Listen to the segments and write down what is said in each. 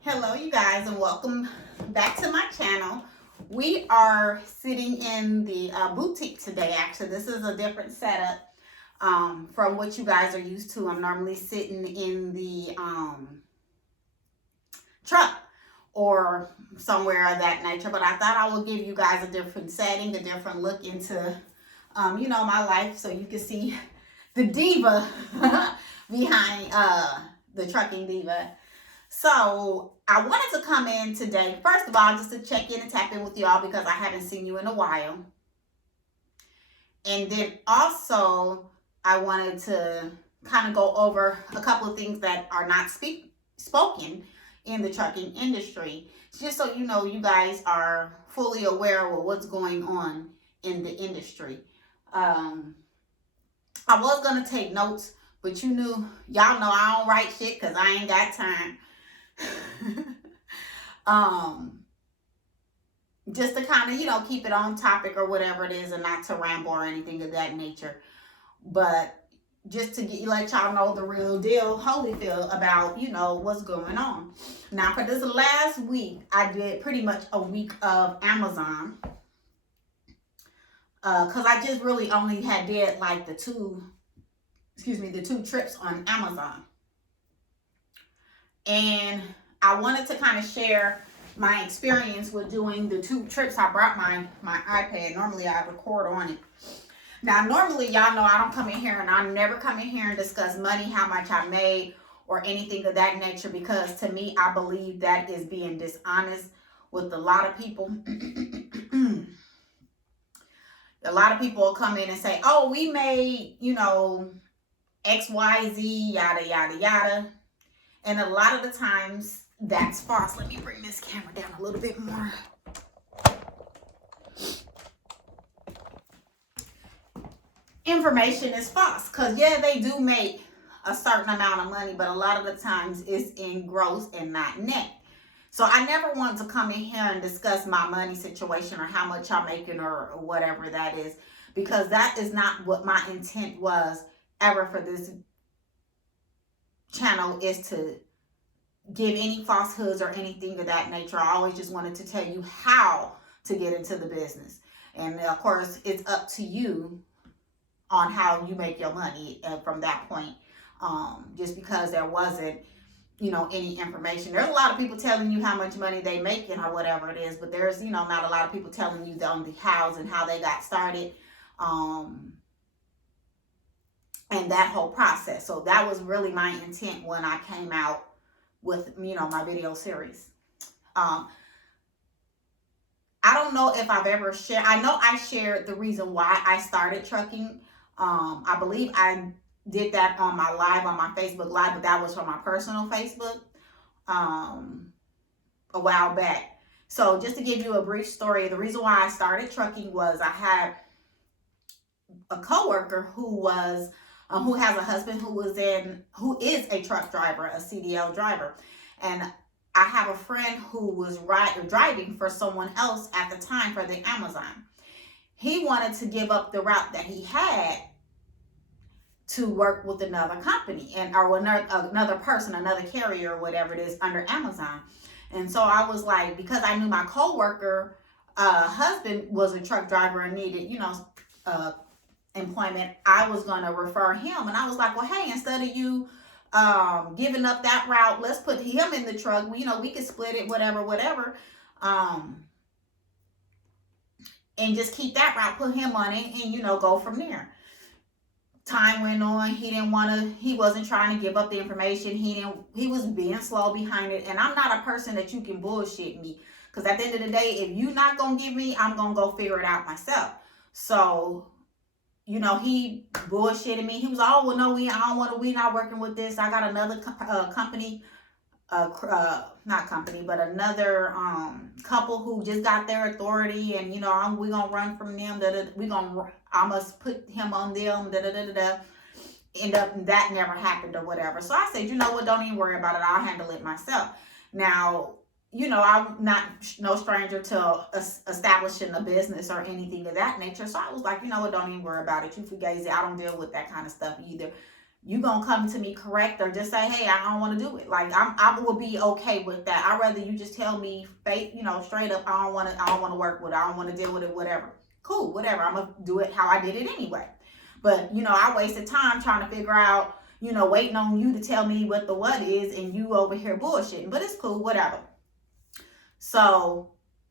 Hello, you guys, and welcome back to my channel. We are sitting in the boutique today. Actually, this is a different setup from what you guys are used to. I'm normally sitting in the truck or somewhere of that nature, but I thought I would give you guys a different setting, a different look into, my life, so you can see the diva behind the trucking diva. So I wanted to come in today, first of all, just to check in and tap in with y'all because I haven't seen you in a while. And then also, I wanted to kind of go over a couple of things that are not spoken in the trucking industry, just so you know, you guys are fully aware of what's going on in the industry. I was going to take notes, but y'all know I don't write shit because I ain't got time. Just to kind of, keep it on topic or whatever it is and not to ramble or anything of that nature. But just to let y'all know the real deal, Holyfield, about, what's going on. Now, for this last week, I did pretty much a week of Amazon. Because I just really only did like the two trips on Amazon. And I wanted to kind of share my experience with doing the 2 trips. I brought my iPad. Normally I record on it. Now, normally y'all know I don't come in here, and I never come in here and discuss money, how much I made or anything of that nature, because to me, I believe that is being dishonest with a lot of people. A lot of people will come in and say, oh, we made, XYZ, yada, yada, yada. And a lot of the times, that's false. Let me bring this camera down a little bit more. Information is false. Because, yeah, they do make a certain amount of money, but a lot of the times it's in gross and not net. So I never want to come in here and discuss my money situation or how much I'm making or whatever that is, because that is not what my intent was ever for this channel, is to give any falsehoods or anything of that nature. I always just wanted to tell you how to get into the business. And of course, it's up to you on how you make your money from that point. Just because there wasn't, any information. There's a lot of people telling you how much money they making or whatever it is, but there's, not a lot of people telling you on the hows and how they got started. And that whole process. So that was really my intent when I came out with, my video series. I don't know if I've ever shared. I know I shared the reason why I started trucking. I believe I did that on my live, on my Facebook Live, but that was from my personal Facebook a while back. So just to give you a brief story, the reason why I started trucking was I had a coworker who has a husband who is a truck driver, a CDL driver. And I have a friend who was driving for someone else at the time for the Amazon. He wanted to give up the route that he had to work with another company or another person, another carrier, or whatever it is under Amazon. And so I was like, because I knew my coworker husband was a truck driver and needed, employment, I was going to refer him. And I was like, well, hey, instead of you giving up that route, let's put him in the truck. We could split it, whatever. And just keep that route, put him on it, and, go from there. Time went on. He wasn't trying to give up the information. He was being slow behind it. And I'm not a person that you can bullshit me. Because at the end of the day, if you're not going to give me, I'm going to go figure it out myself. So, he bullshitted me. He was, oh, well, no, we not working with this. I got another company, not company, but another couple who just got their authority, and we're gonna run from them. I must put him on them. End up that never happened or whatever. So I said, you know what? Don't even worry about it. I'll handle it myself. Now, I'm not no stranger to establishing a business or anything of that nature. So I was like, you know what? Don't even worry about it. You fugazi, I don't deal with that kind of stuff either. you gonna come to me correct, or just say, hey, I don't want to do it. Like I will be okay with that. I'd rather you just tell me straight up, I don't want to work with it, I don't want to deal with it, whatever. Cool, whatever. I'm gonna do it how I did it anyway. But I wasted time trying to figure out, waiting on you to tell me what the what is, and you over here bullshitting. But it's cool, whatever. So,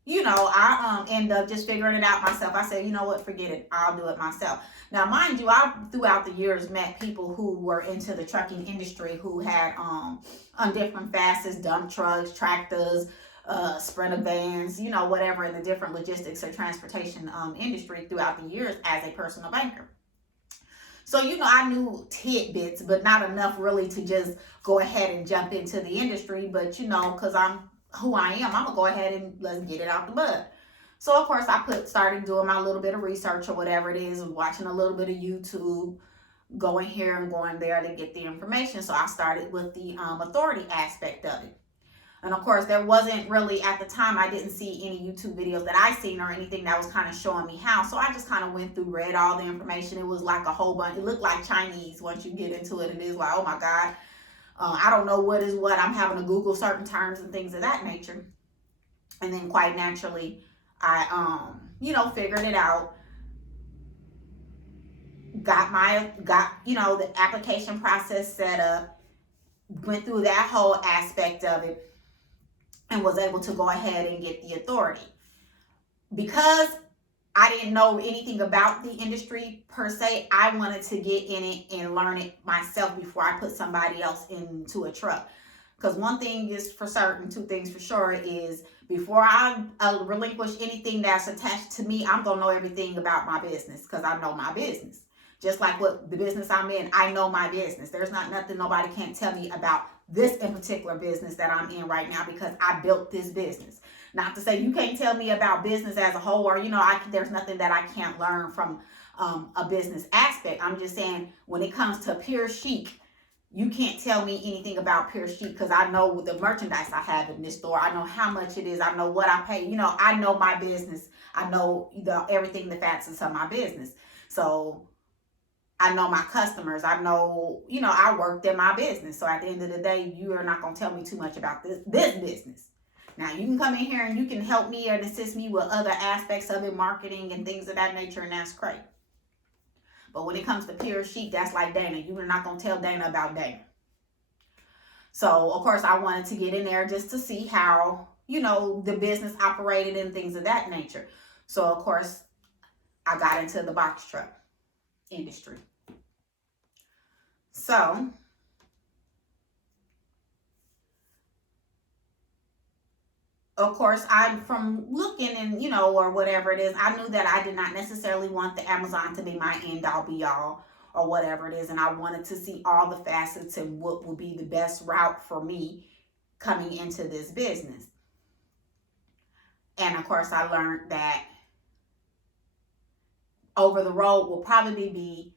I end up just figuring it out myself. I said, you know what, forget it. I'll do it myself. Now, mind you, I throughout the years met people who were into the trucking industry who had on different facets, dump trucks, tractors, sprinter vans, whatever, in the different logistics or transportation industry throughout the years as a personal banker. So, I knew tidbits, but not enough really to just go ahead and jump into the industry. But, because I'm who I am, I'm going to go ahead and let's get it out the bud. So, of course, I started doing my little bit of research or whatever it is, watching a little bit of YouTube, going here and going there to get the information. So I started with the authority aspect of it. And of course, there wasn't really, at the time, I didn't see any YouTube videos that I seen or anything that was kind of showing me how. So I just kind of went through, read all the information. It was like a whole bunch. It looked like Chinese once you get into it. It is like, oh my God, I don't know what is what. I'm having to Google certain terms and things of that nature. And then quite naturally, I, figured it out. Got the application process set up, went through that whole aspect of it, and was able to go ahead and get the authority. Because I didn't know anything about the industry per se, I wanted to get in it and learn it myself before I put somebody else into a truck. Because one thing is for certain, two things for sure, is before I relinquish anything that's attached to me, I'm going to know everything about my business, because I know my business. Just like what the business I'm in, I know my business. There's not nothing nobody can't tell me about this in particular business that I'm in right now, because I built this business. Not to say you can't tell me about business as a whole, or, there's nothing that I can't learn from a business aspect. I'm just saying, when it comes to Pure Chic, you can't tell me anything about Pure Chic, because I know the merchandise I have in this store. I know how much it is. I know what I pay. I know my business. I know everything, the facets of my business. So I know my customers. I know, I worked in my business. So at the end of the day, you are not going to tell me too much about this business. Now, you can come in here and you can help me and assist me with other aspects of it, marketing and things of that nature, and that's great. But when it comes to Pure Chic, that's like Dana. You're not going to tell Dana about Dana. So, of course, I wanted to get in there just to see how, the business operated and things of that nature. So, of course, I got into the box truck industry. So, of course, I'm from looking and, or whatever it is, I knew that I did not necessarily want the Amazon to be my end all be all or whatever it is. And I wanted to see all the facets and what would be the best route for me coming into this business. And of course, I learned that over the road will probably be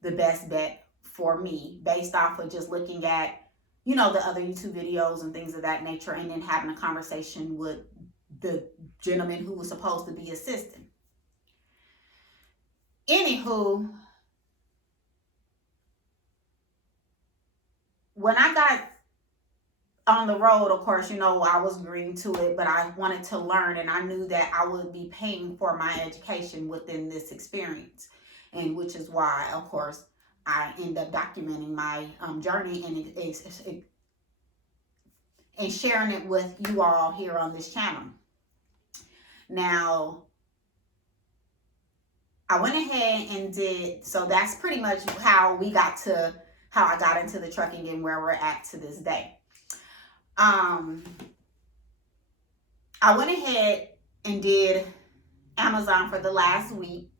the best bet for me, based off of just looking at, the other YouTube videos and things of that nature, and then having a conversation with the gentleman who was supposed to be assisting. Anywho, when I got on the road, of course, I was green to it, but I wanted to learn, and I knew that I would be paying for my education within this experience, and which is why, of course, I end up documenting my journey and sharing it with you all here on this channel. Now, I went ahead and did, so that's pretty much how I got into the trucking and where we're at to this day. I went ahead and did Amazon for the last week,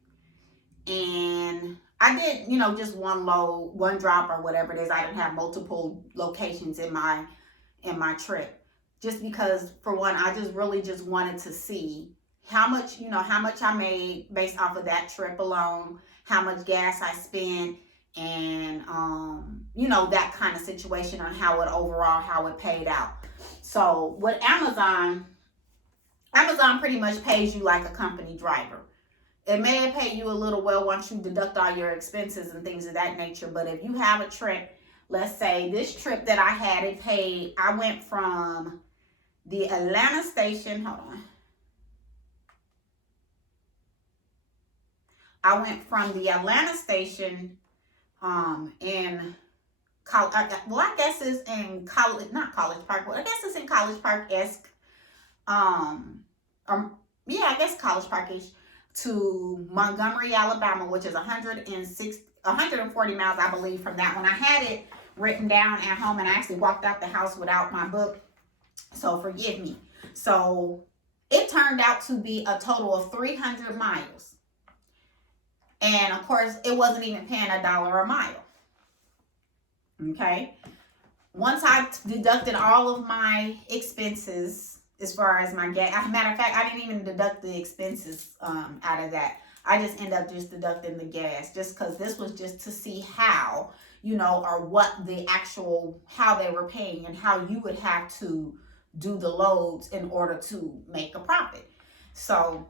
and I did, just one load, one drop or whatever it is. I didn't have multiple locations in my trip, just because, for one, I just really just wanted to see how much I made based off of that trip alone, how much gas I spent, and that kind of situation on how it paid out. So with Amazon pretty much pays you like a company driver. It may have paid you a little well once you deduct all your expenses and things of that nature. But if you have a trip, let's say this trip that I had, it paid, I went from the Atlanta station, hold on. I went from the Atlanta station in well, I guess it's in College, not College Park, but I guess it's in College Park-esque. Yeah, I guess College Park-ish, to Montgomery, Alabama, which is 140 miles, I believe, from that one. I had it written down at home, and I actually walked out the house without my book, so forgive me. So it turned out to be a total of 300 miles. And of course, it wasn't even paying $1 a mile. Okay. Once I deducted all of my expenses, as far as my gas, as a matter of fact, I didn't even deduct the expenses out of that. I just ended up just deducting the gas, just because this was just to see how, or what the actual, how they were paying and how you would have to do the loads in order to make a profit. So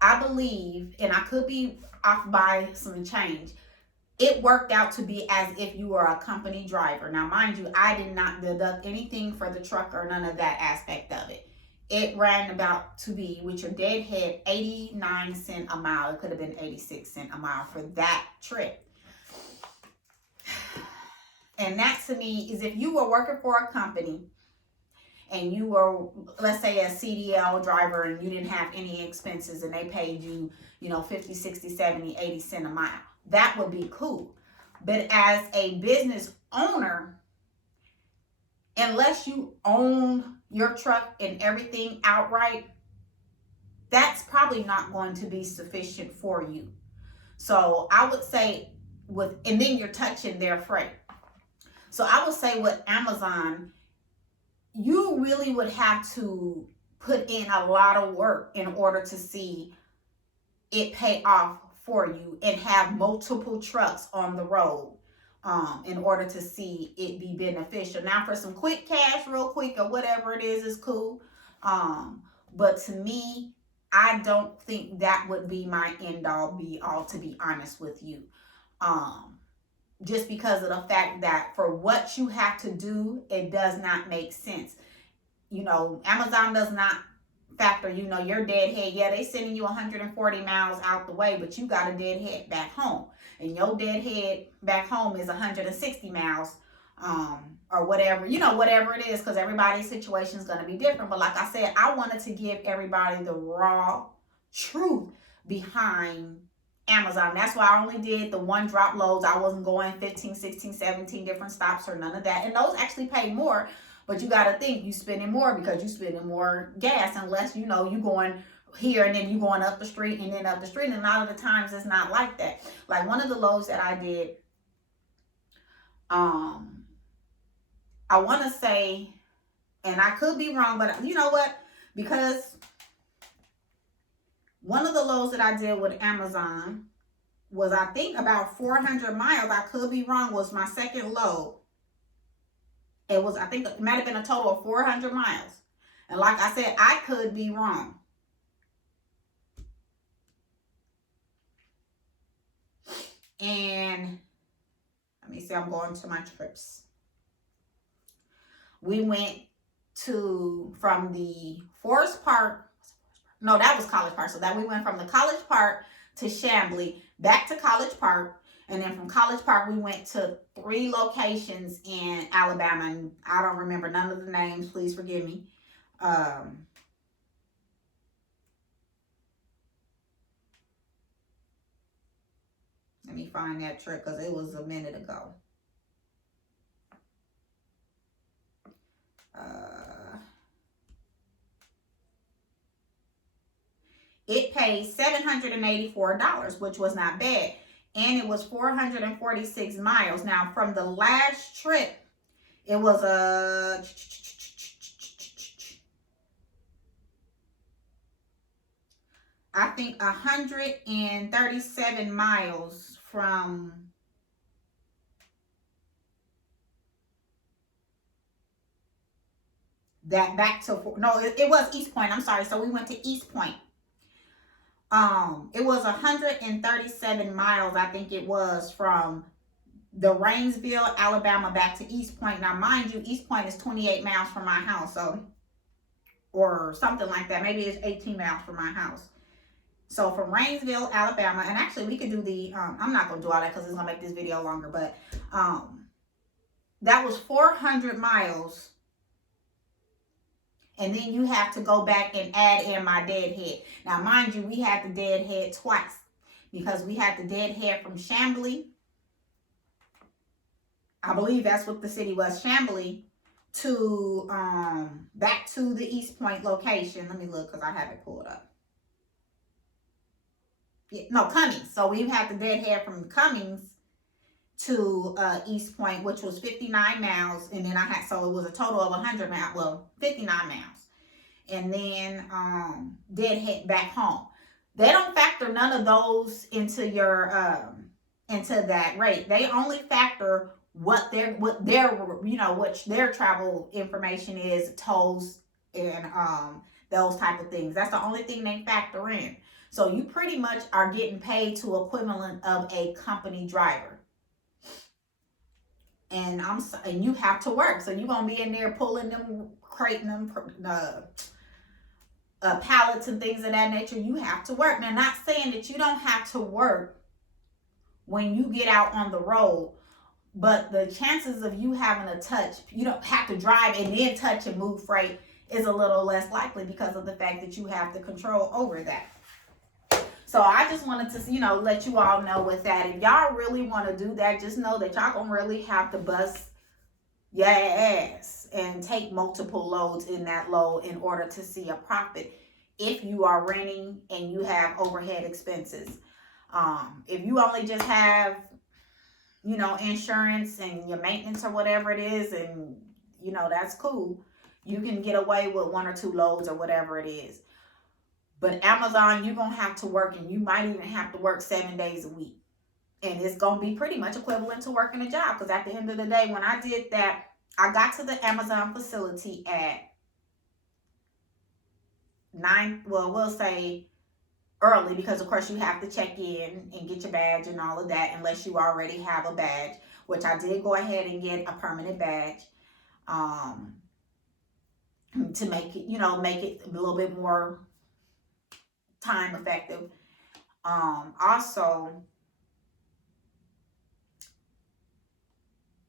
I believe, and I could be off by some change, it worked out to be as if you were a company driver. Now, mind you, I did not deduct anything for the truck or none of that aspect of it. It ran about to be, with your deadhead, 89 cents a mile. It could have been 86 cents a mile for that trip. And that, to me, is if you were working for a company and you were, let's say, a CDL driver, and you didn't have any expenses, and they paid you, 50, 60, 70, 80 cents a mile, that would be cool. But as a business owner, unless you own your truck and everything outright, that's probably not going to be sufficient for you. So I would say and then you're touching their freight. So I would say with Amazon, you really would have to put in a lot of work in order to see it pay off for you and have multiple trucks on the road in order to see it be beneficial. Now, for some quick cash, real quick, or whatever it is cool. But to me, I don't think that would be my end all be all, to be honest with you. Just because of the fact that for what you have to do, it does not make sense. Amazon does not factor, your deadhead. Yeah, they sending you 140 miles out the way, but you got a deadhead back home, and your deadhead back home is 160 miles, or whatever, whatever it is, because everybody's situation is going to be different. But like I said, I wanted to give everybody the raw truth behind Amazon. That's why I only did the one drop loads. I wasn't going 15, 16, 17 different stops or none of that. And those actually pay more. But you got to think you spending more because you spending more gas, unless, you going here and then you going up the street and then up the street. And a lot of the times it's not like that. Like one of the loads that I did, I want to say, and I could be wrong, but you know what? Because one of the loads that I did with Amazon was, I think, about 400 miles. I could be wrong, was my second load. It was, I think it might have been a total of 400 miles. And like I said, I could be wrong. And let me see, I'm going to my trips. We went from the Forest Park. No, that was College Park. So that we went from the College Park to Chamblee, back to College Park. And then from College Park, we went to 3 locations in Alabama. And I don't remember none of the names. Please forgive me. Let me find that trip because it was a minute ago. It paid $784, which was not bad. And it was 446 miles. Now, from the last trip, it was I think 137 miles from that back to, no, it was East Point. I'm sorry. So we went to East Point. It was 137 miles, I think it was, from the Rainsville, Alabama, back to East Point. Now, mind you, East Point is 28 miles from my house, so, or something like that. Maybe it's 18 miles from my house. So from Rainsville, Alabama, and actually we could do the, I'm not going to do all that because it's going to make this video longer, but that was 400 miles. And then you have to go back and add in my deadhead. Now, mind you, we had the deadhead twice because we had the deadhead from Chamblee. I believe that's what the city was, Chamblee, to back to the East Point location. Let me look because I have it pulled up. Yeah, no, Cummings. So we had the deadhead from Cummings to East Point, which was 59 miles, and then I had, so it was a total of 100 miles, well, 59 miles, and then deadhead back home. They don't factor none of those into your into that rate. They only factor what their you know, what their travel information is, tolls and those type of things. That's the only thing they factor in. So you pretty much are getting paid to equivalent of a company driver. And you have to work. So you're gonna be in there pulling them, crating them pallets and things of that nature. You have to work. Now, not saying that you don't have to work when you get out on the road, but the chances of you having to touch, you don't have to drive and then touch and move freight, is a little less likely because of the fact that you have the control over that. So I just wanted to, you know, let you all know with that. If y'all really want to do that, just know that y'all gonna really have to bust your ass and take multiple loads in that load in order to see a profit if you are renting and you have overhead expenses. If you only just have, you know, insurance and your maintenance or whatever it is, and, you know, that's cool. You can get away with 1 or 2 loads or whatever it is. But Amazon, you're going to have to work, and you might even have to work 7 days a week. And it's going to be pretty much equivalent to working a job, because at the end of the day, when I did that, I got to the Amazon facility at 9, well, we'll say early, because of course you have to check in and get your badge and all of that, unless you already have a badge, which I did go ahead and get a permanent badge to make it, you know, make it a little bit more time effective. Also,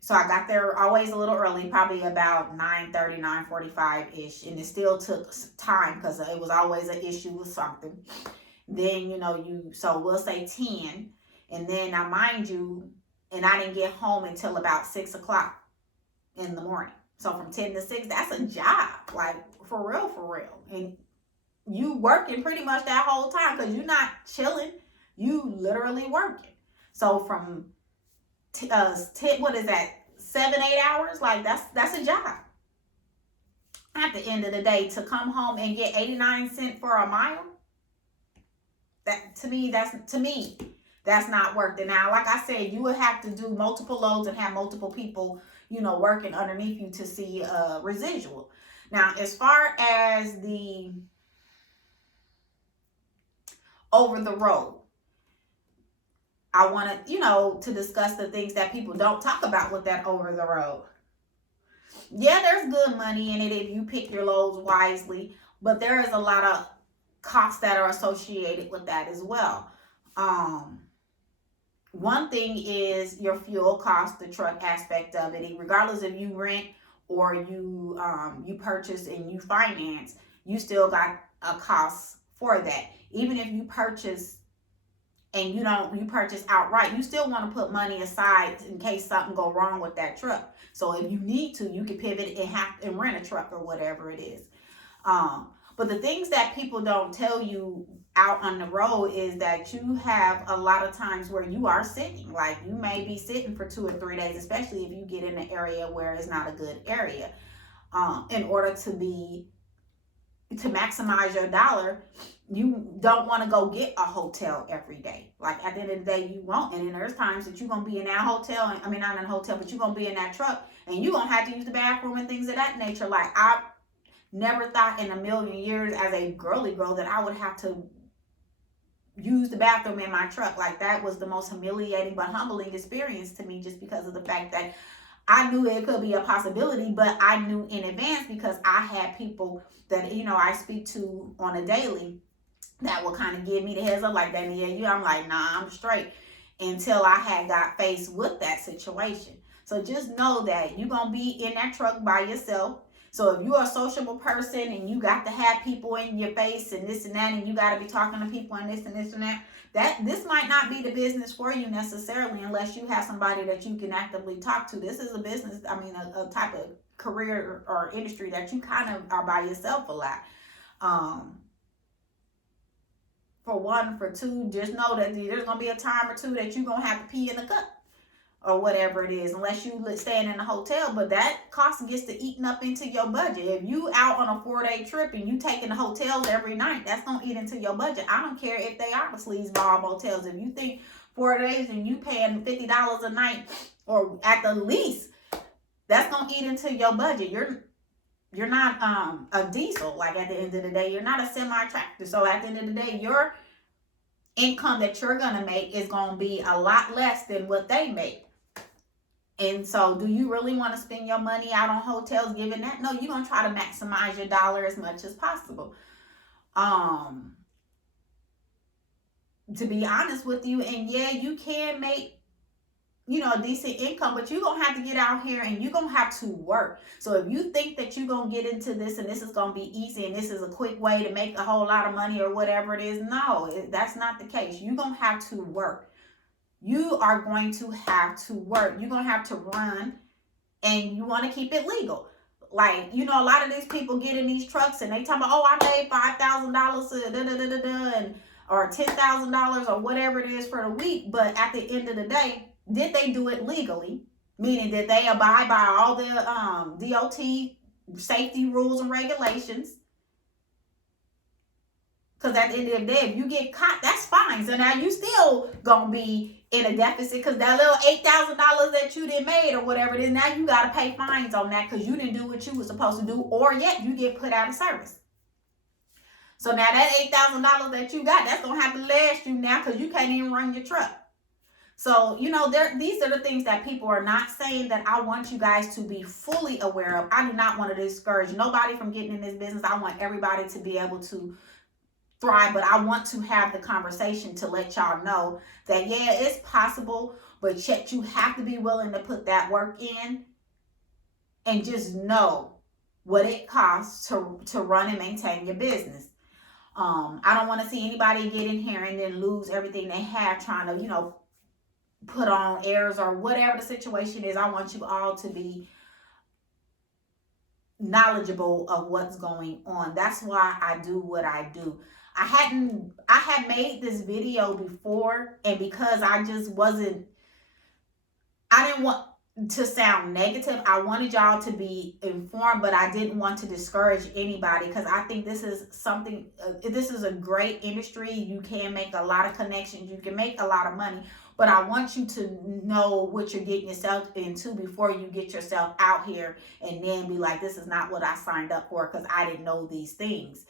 so I got there always a little early, probably about 9:30, 9:45-ish, and it still took time because it was always an issue with something. Then, you know, so we'll say 10, and then now mind you, and I didn't get home until about 6 o'clock in the morning. So from 10 to 6, that's a job, like for real. And you working pretty much that whole time, because you're not chilling, you literally working. So from 10, what is that, 7-8 hours, like that's a job. At the end of the day, to come home and get 89 cents for a mile, that to me that's not worth it. Now, like I said, you would have to do multiple loads and have multiple people, you know, working underneath you to see residual. Now, as far as the over the road, I want to, you know, to discuss the things that people don't talk about with that over the road. Yeah, there's good money in it if you pick your loads wisely, but there is a lot of costs that are associated with that as well. One thing is your fuel cost, the truck aspect of it. Regardless if you rent or you purchase and you finance, you still got a cost for that. Even if you purchase and you purchase outright, you still want to put money aside in case something go wrong with that truck. So if you need to, you can pivot and rent a truck or whatever it is. But the things that people don't tell you out on the road is that you have a lot of times where you are sitting. Like, you may be sitting for 2 or 3 days, especially if you get in an area where it's not a good area. In order to maximize your dollar, you don't want to go get a hotel every day. Like, at the end of the day, you won't. And then there's times that you're going to be in that hotel, not in a hotel, but you're going to be in that truck, and you're going to have to use the bathroom and things of that nature. Like, I never thought in a million years as a girly girl that I would have to use the bathroom in my truck. Like, that was the most humiliating but humbling experience to me, just because of the fact that I knew it could be a possibility, but I knew in advance because I had people that, you know, I speak to on a daily that will kind of give me the heads up, like, Danielle, I'm like, nah, I'm straight, until I had got faced with that situation. So just know that you're going to be in that truck by yourself. So if you're a sociable person and you got to have people in your face and this and that, and you got to be talking to people and this and this and that this might not be the business for you necessarily, unless you have somebody that you can actively talk to. This is a business, I mean, a type of career or industry that you kind of are by yourself a lot. For one. For two, just know that there's going to be a time or two that you're going to have to pee in the cup or whatever it is, unless you staying in a hotel. But that cost gets to eating up into your budget. If you out on a 4-day trip and you taking the hotels every night, that's going to eat into your budget. I don't care if they are the sleazeball motels. If you think 4 days and you paying $50 a night, or at the least, that's going to eat into your budget. You're not a diesel. Like, at the end of the day, you're not a semi-tractor. So at the end of the day, your income that you're going to make is going to be a lot less than what they make. And so do you really want to spend your money out on hotels given that? No, you're going to try to maximize your dollar as much as possible. To be honest with you, and yeah, you can make, you know, a decent income, but you're going to have to get out here and you're going to have to work. So if you think that you're going to get into this and this is going to be easy and this is a quick way to make a whole lot of money or whatever it is, no, that's not the case. You're going to have to work. You are going to have to work. You're going to have to run, and you want to keep it legal. Like, you know, a lot of these people get in these trucks and they talk about, oh, I made $5,000 and or $10,000 or whatever it is for the week. But at the end of the day, did they do it legally? Meaning, did they abide by all the DOT safety rules and regulations? Because at the end of the day, if you get caught, that's fine. So now you still gonna be in a deficit, because that little $8,000 that you didn't made or whatever it is, now you gotta pay fines on that because you didn't do what you were supposed to do, or yet you get put out of service. So now that $8,000 that you got, that's gonna have to last you now, because you can't even run your truck. So, you know, these are the things that people are not saying that I want you guys to be fully aware of. I do not want to discourage nobody from getting in this business. I want everybody to be able to thrive, but I want to have the conversation to let y'all know that, yeah, it's possible, but yet you have to be willing to put that work in, and just know what it costs to run and maintain your business. I don't want to see anybody get in here and then lose everything they have trying to, you know, put on airs or whatever the situation is. I want you all to be knowledgeable of what's going on. That's why I do what I do. I had made this video before, and because I just wasn't, I didn't want to sound negative. I wanted y'all to be informed, but I didn't want to discourage anybody, because I think this is something, this is a great industry. You can make a lot of connections. You can make a lot of money, but I want you to know what you're getting yourself into before you get yourself out here and then be like, this is not what I signed up for, because I didn't know these things.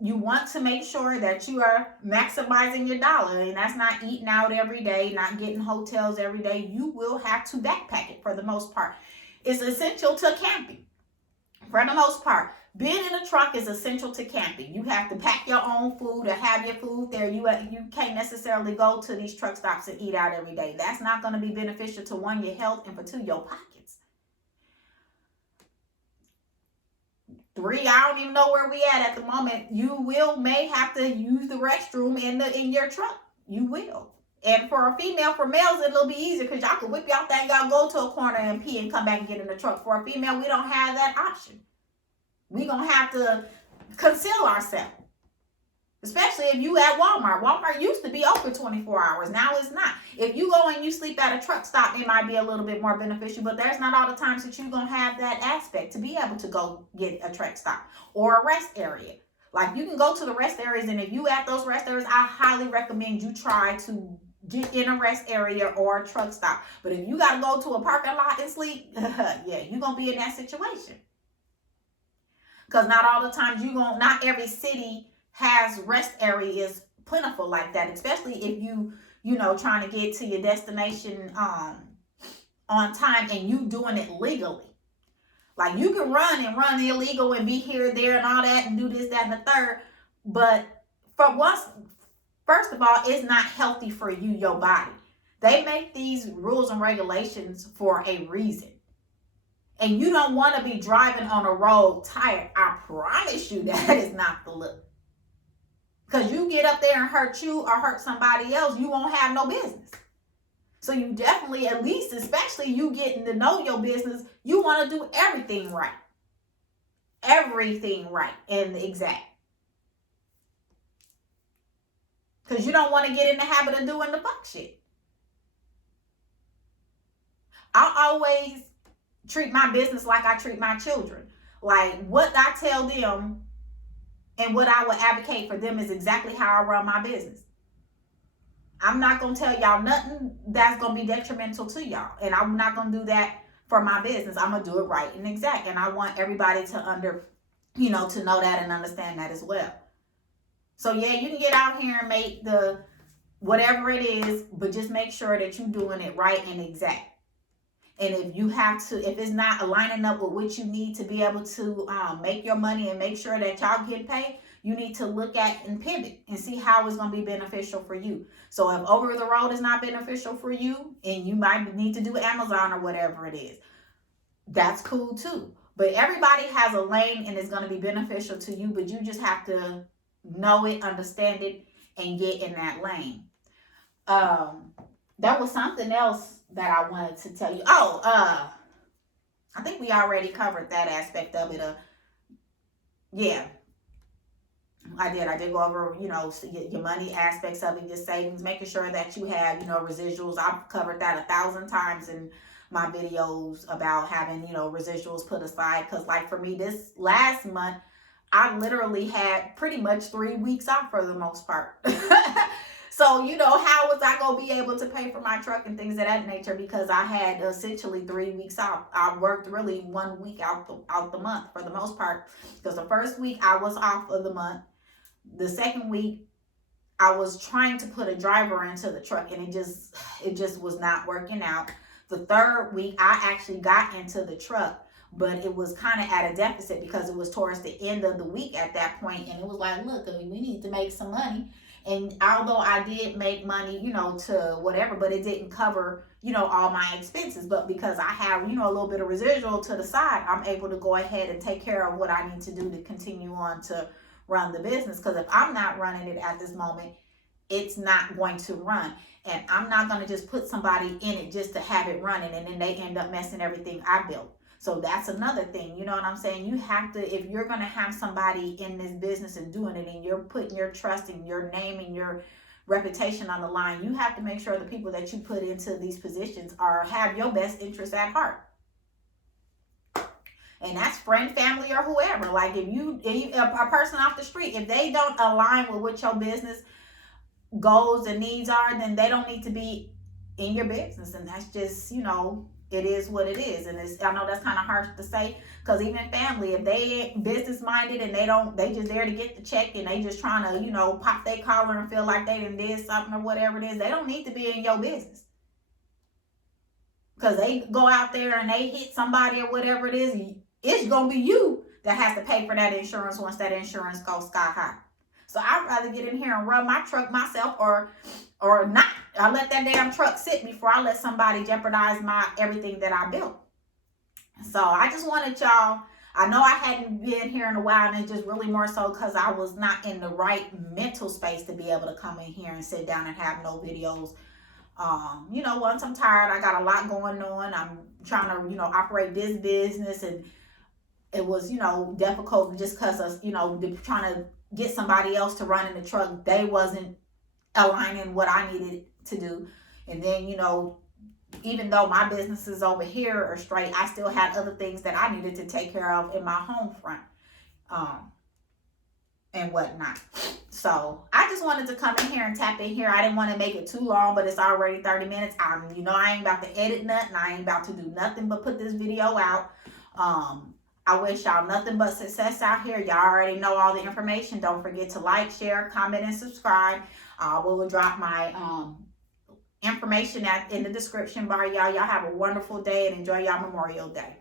You want to make sure that you are maximizing your dollar, and that's not eating out every day, not getting hotels every day. You will have to backpack it for the most part. It's essential to camping for the most part. Being in a truck is essential to camping. You have to pack your own food or have your food there. You can't necessarily go to these truck stops and eat out every day. That's not going to be beneficial to, one, your health, and for two, your pockets. 3, I don't even know where we at the moment. You may have to use the restroom in your truck. You will. And for a female, for males, it'll be easier, because y'all can whip y'all thing out, go to a corner and pee and come back and get in the truck. For a female, we don't have that option. We're going to have to conceal ourselves. Especially if you at Walmart. Walmart used to be open 24 hours. Now it's not. If you go and you sleep at a truck stop, it might be a little bit more beneficial, but there's not all the times that you're going to have that aspect to be able to go get a truck stop or a rest area. Like, you can go to the rest areas, and if you at those rest areas, I highly recommend you try to get in a rest area or a truck stop. But if you got to go to a parking lot and sleep, yeah, you're going to be in that situation. Because not all the times not every city has rest areas plentiful like that, especially if you know, trying to get to your destination on time and you doing it legally. Like you can run and run illegal and be here, there, and all that and do this, that, and the third. But for once, first of all, it's not healthy for you, your body. They make these rules and regulations for a reason. And you don't want to be driving on a road tired. I promise you that is not the look. Because you get up there and hurt you or hurt somebody else, you won't have no business. So you definitely, at least, especially you getting to know your business, you want to do everything right. Everything right and exact. Because you don't want to get in the habit of doing the fuck shit. I always treat my business like I treat my children. Like what I tell them and what I would advocate for them is exactly how I run my business. I'm not going to tell y'all nothing that's going to be detrimental to y'all. And I'm not going to do that for my business. I'm going to do it right and exact. And I want everybody to to know that and understand that as well. So yeah, you can get out here and make the whatever it is, but just make sure that you're doing it right and exact. And if it's not aligning up with what you need to be able to make your money and make sure that y'all get paid, you need to look at and pivot and see how it's going to be beneficial for you. So if over the road is not beneficial for you and you might need to do Amazon or whatever it is, that's cool too. But everybody has a lane and it's going to be beneficial to you, but you just have to know it, understand it, and get in that lane. That was something else that I wanted to tell you. I think we already covered that aspect of it. Yeah, I did. I did go over, your money aspects of it, your savings, making sure that you have, residuals. I've covered that 1,000 times in my videos about having, residuals put aside. Because like for me, this last month, I literally had pretty much 3 weeks off for the most part. So, how was I going to be able to pay for my truck and things of that nature? Because I had essentially 3 weeks off. I worked really 1 week out the month for the most part. Because the first week I was off of the month. The second week I was trying to put a driver into the truck and it just was not working out. The third week I actually got into the truck, but it was kind of at a deficit because it was towards the end of the week at that point. And it was like, look, we need to make some money. And although I did make money, to whatever, but it didn't cover, all my expenses. But because I have, a little bit of residual to the side, I'm able to go ahead and take care of what I need to do to continue on to run the business. Because if I'm not running it at this moment, it's not going to run. And I'm not going to just put somebody in it just to have it running. And then they end up messing everything I built. So that's another thing, you know what I'm saying? You have to, if you're going to have somebody in this business and doing it and you're putting your trust and your name and your reputation on the line, you have to make sure the people that you put into these positions have your best interests at heart. And that's friend, family, or whoever. Like if a person off the street, if they don't align with what your business goals and needs are, then they don't need to be in your business. And that's just, it is what it is. And I know that's kind of harsh to say, because even family, if they ain't business minded and they just there to get the check and they just trying to, pop their collar and feel like they did something or whatever it is, they don't need to be in your business. Because they go out there and they hit somebody or whatever it is, it's going to be you that has to pay for that insurance once that insurance goes sky high. So I'd rather get in here and run my truck myself or not. I let that damn truck sit before I let somebody jeopardize everything that I built. So I just wanted y'all, I know I hadn't been here in a while, and it's just really more so because I was not in the right mental space to be able to come in here and sit down and have no videos. Once I'm tired, I got a lot going on. I'm trying to, operate this business, and it was, difficult just because of, trying to get somebody else to run in the truck. They wasn't aligning what I needed to do. And then, even though my businesses over here are straight, I still had other things that I needed to take care of in my home front, and whatnot. So I just wanted to come in here and tap in here. I didn't want to make it too long, but it's already 30 minutes. I ain't about to edit nothing. I ain't about to do nothing but put this video out. I wish y'all nothing but success out here. Y'all already know all the information. Don't forget to like, share, comment, and subscribe. We will drop my information in the description bar. Y'all have a wonderful day and enjoy y'all Memorial Day.